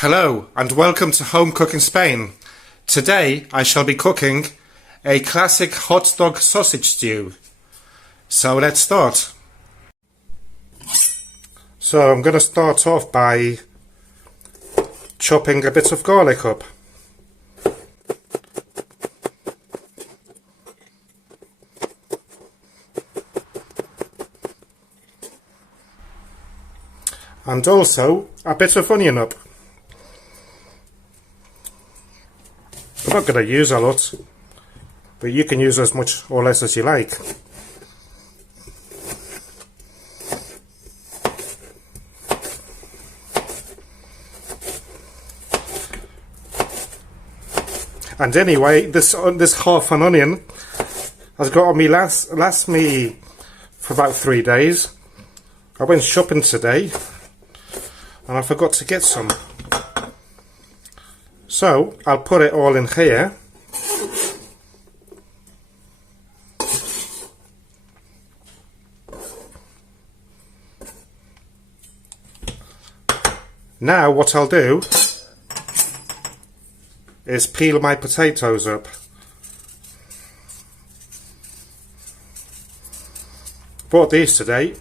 Hello and welcome to Home Cook in Spain. Today I shall be cooking a classic hot dog sausage stew. So let's start. So I'm going to start off by chopping a bit of garlic up. And also a bit of onion up. I'm not going to use a lot, but you can use as much or less as you like. And anyway, this half an onion has got on me last me for about 3 days. I went shopping today and I forgot to get some. So I'll put it all in here. Now what I'll do is peel my potatoes up. Bought these today.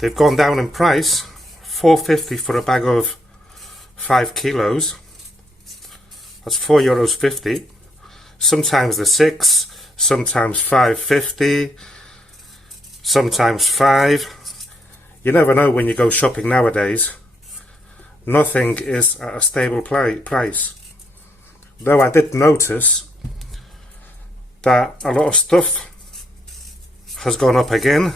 They've gone down in price. £4.50 for a bag of 5 kilos. That's €4.50. Sometimes they're 6, sometimes £5.50, sometimes 5. You never know when you go shopping nowadays. Nothing is at a stable price. Though I did notice that a lot of stuff has gone up again.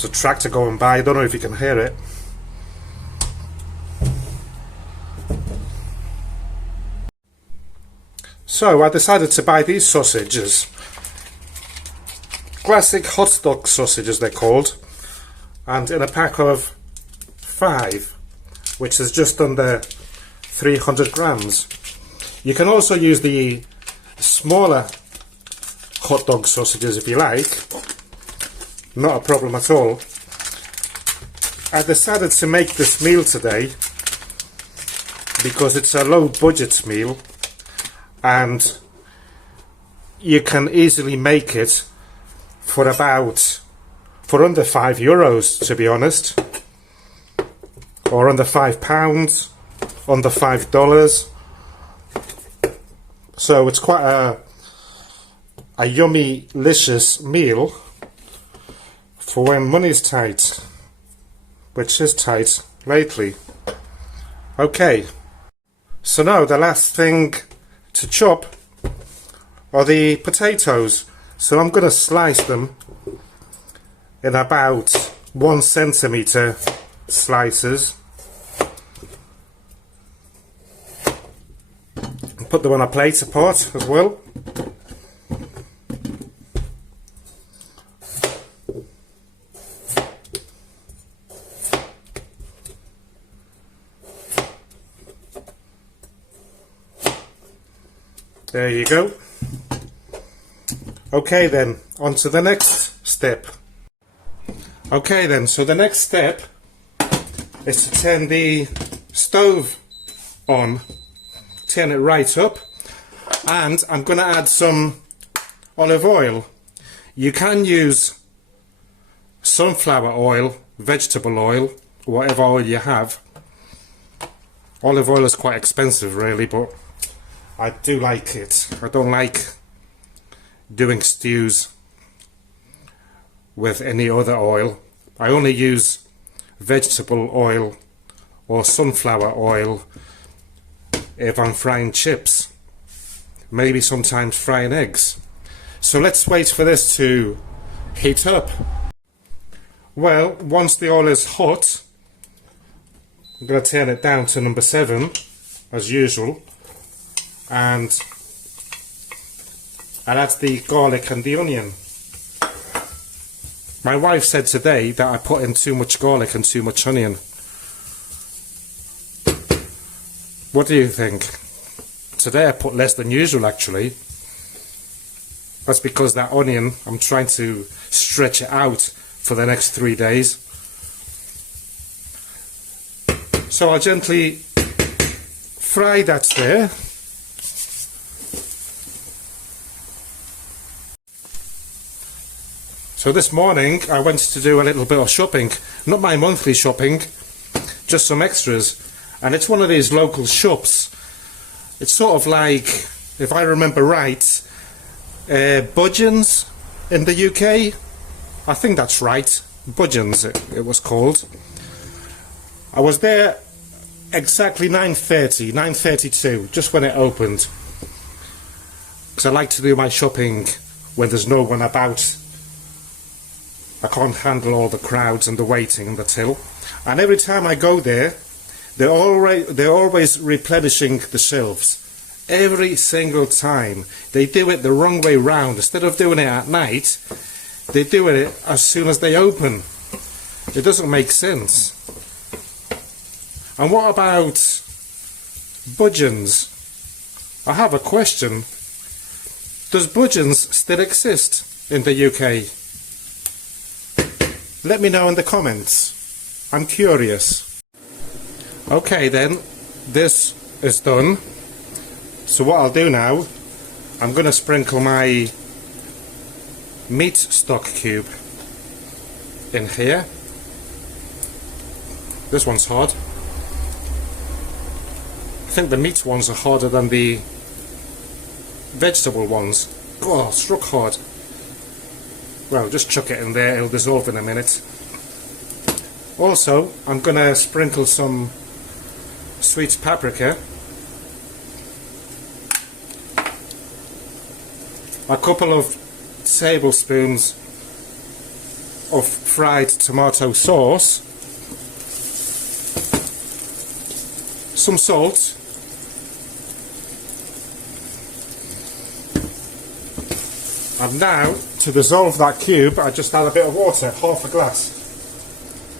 There's a tractor going by, I don't know if you can hear it. So I decided to buy these sausages. Classic hot dog sausages they're called. And in a pack of 5, which is just under 300 grams. You can also use the smaller hot dog sausages if you like. Not a problem at all. I decided to make this meal today because it's a low budget meal and you can easily make it for under €5, to be honest, or under £5, under $5. So it's quite a yummy, delicious meal for when money's tight, which is tight lately. Okay, so now the last thing to chop are the potatoes. So I'm going to slice them in about 1 centimetre slices. And put them on a plate apart as well. There you go. Okay then, on to the next step. Okay then, so the next step is to turn the stove on, turn it right up, and I'm going to add some olive oil. You can use sunflower oil, vegetable oil, whatever oil you have. Olive oil is quite expensive really, but I do like it. I don't like doing stews with any other oil. I only use vegetable oil or sunflower oil if I'm frying chips. Maybe sometimes frying eggs. So let's wait for this to heat up. Well, once the oil is hot, I'm going to turn it down to number 7 as usual. And I'll add the garlic and the onion. My wife said today that I put in too much garlic and too much onion. What do you think? Today I put less than usual actually. That's because that onion, I'm trying to stretch it out for the next 3 days. So I'll gently fry that there. So this morning I went to do a little bit of shopping, not my monthly shopping, just some extras, and it's one of these local shops. It's sort of like, if I remember right, Budgeons in the UK. I think that's right, Budgeons it was called. I was there exactly 9:32, just when it opened, because I like to do my shopping when there's no one about. I can't handle all the crowds and the waiting and the till. And every time I go there, they're always replenishing the shelves. Every single time. They do it the wrong way round. Instead of doing it at night, they do it as soon as they open. It doesn't make sense. And what about Budgeons? I have a question. Does Budgeons still exist in the UK? Let me know in the comments. I'm curious. Okay then, this is done. So what I'll do now, I'm going to sprinkle my meat stock cube in here. This one's hard. I think the meat ones are harder than the vegetable ones. Oh, struck hard. Well, just chuck it in there, it'll dissolve in a minute. Also, I'm going to sprinkle some sweet paprika, a couple of tablespoons of fried tomato sauce, some salt, and now to dissolve that cube I just add a bit of water, half a glass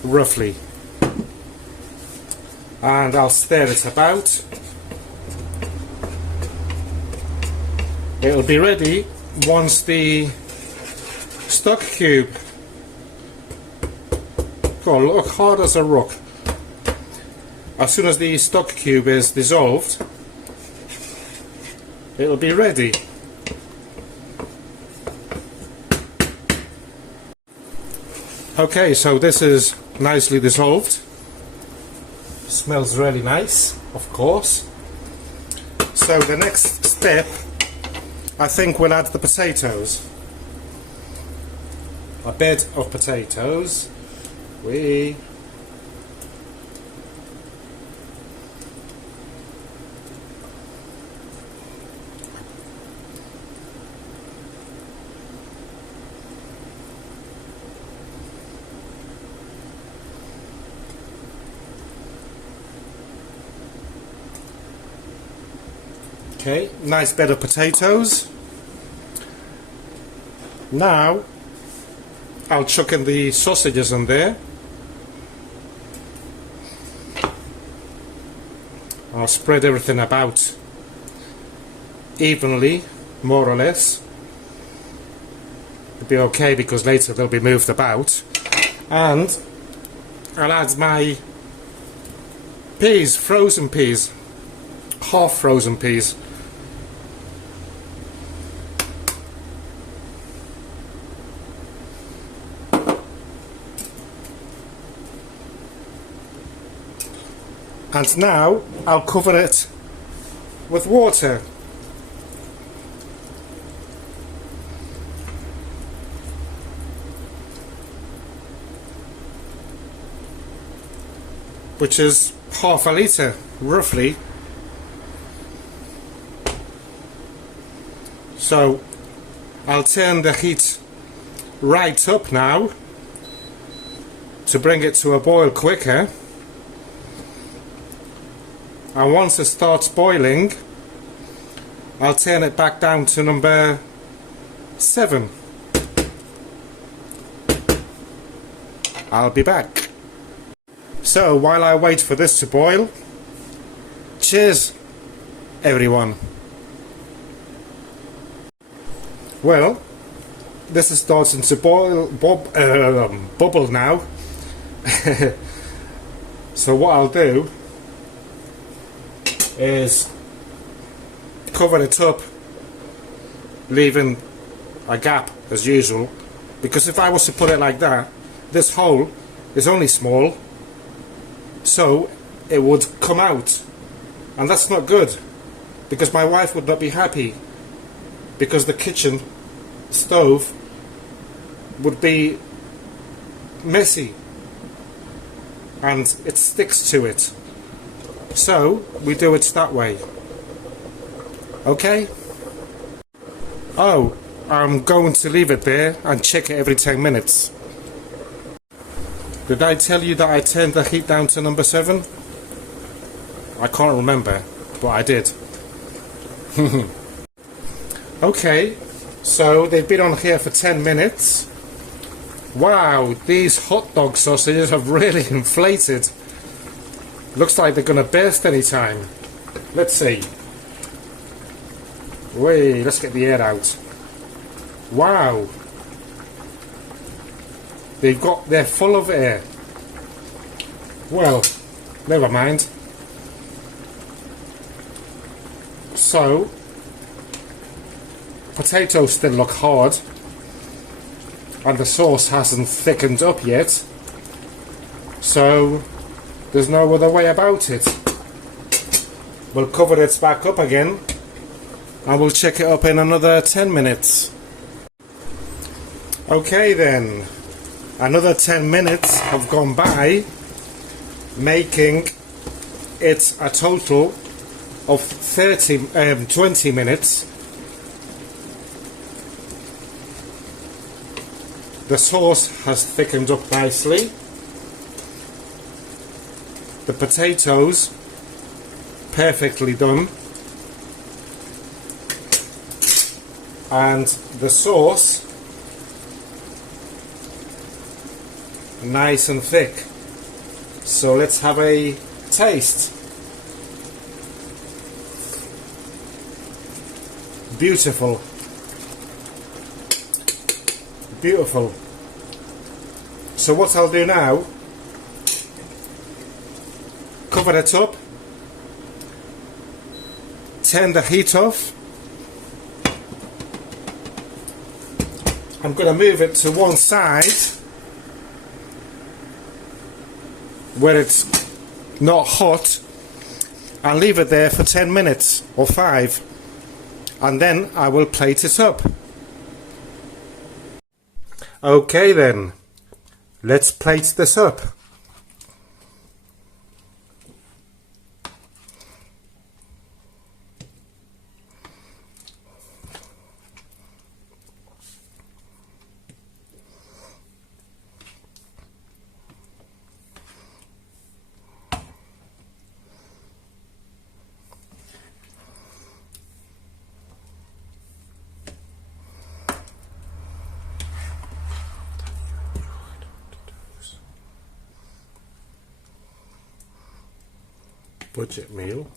roughly, and I'll stir it about. It'll be ready once the stock cube, oh look, hard as a rock. As soon as the stock cube is dissolved, it'll be ready. Okay, so this is nicely dissolved. Smells really nice, of course. So the next step, I think we'll add the potatoes. A bed of potatoes. Okay, nice bed of potatoes. Now I'll chuck in the sausages in there. I'll spread everything about evenly, more or less. It'll be okay because later they'll be moved about. And I'll add my peas, frozen peas, half frozen peas. And now I'll cover it with water. Which is half a litre, roughly. So I'll turn the heat right up now to bring it to a boil quicker. And once it starts boiling, I'll turn it back down to number 7. I'll be back. So while I wait for this to boil, cheers everyone. Well, this is starting to bubble now. So what I'll do is cover it up, leaving a gap as usual, because if I was to put it like that, this hole is only small, so it would come out, and that's not good, because my wife would not be happy, because the kitchen stove would be messy and it sticks to it. So we do it that way. Okay? Oh, I'm going to leave it there and check it every 10 minutes. Did I tell you that I turned the heat down to number 7? I can't remember, but I did. Okay, so they've been on here for 10 minutes. Wow, these hot dog sausages have really inflated. Looks like they're going to burst any time. Let's see. Wait, let's get the air out. Wow. They're full of air. Well, never mind. So, potatoes still look hard, and the sauce hasn't thickened up yet, so there's no other way about it. We'll cover it back up again and we'll check it up in another 10 minutes. Okay then, another 10 minutes have gone by, making it a total of 20 minutes. The sauce has thickened up nicely. The potatoes, perfectly done. And the sauce, nice and thick. So let's have a taste. Beautiful. Beautiful. So what I'll do now, cover it up, turn the heat off. I'm going to move it to one side where it's not hot and leave it there for 10 minutes or 5, and then I will plate it up. Okay then, let's plate this up. Budget meal.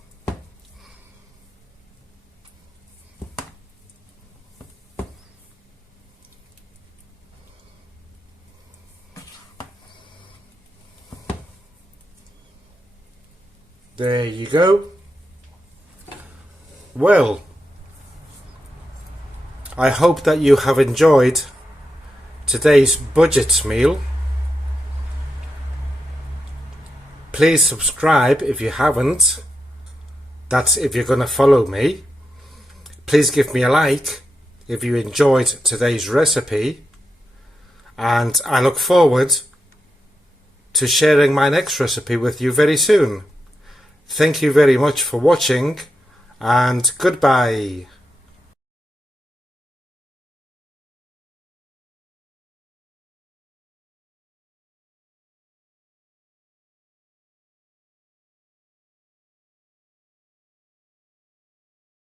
There you go. Well, I hope that you have enjoyed today's budget meal. Please subscribe if you haven't. That's if you're going to follow me. Please give me a like if you enjoyed today's recipe. And I look forward to sharing my next recipe with you very soon. Thank you very much for watching, and goodbye.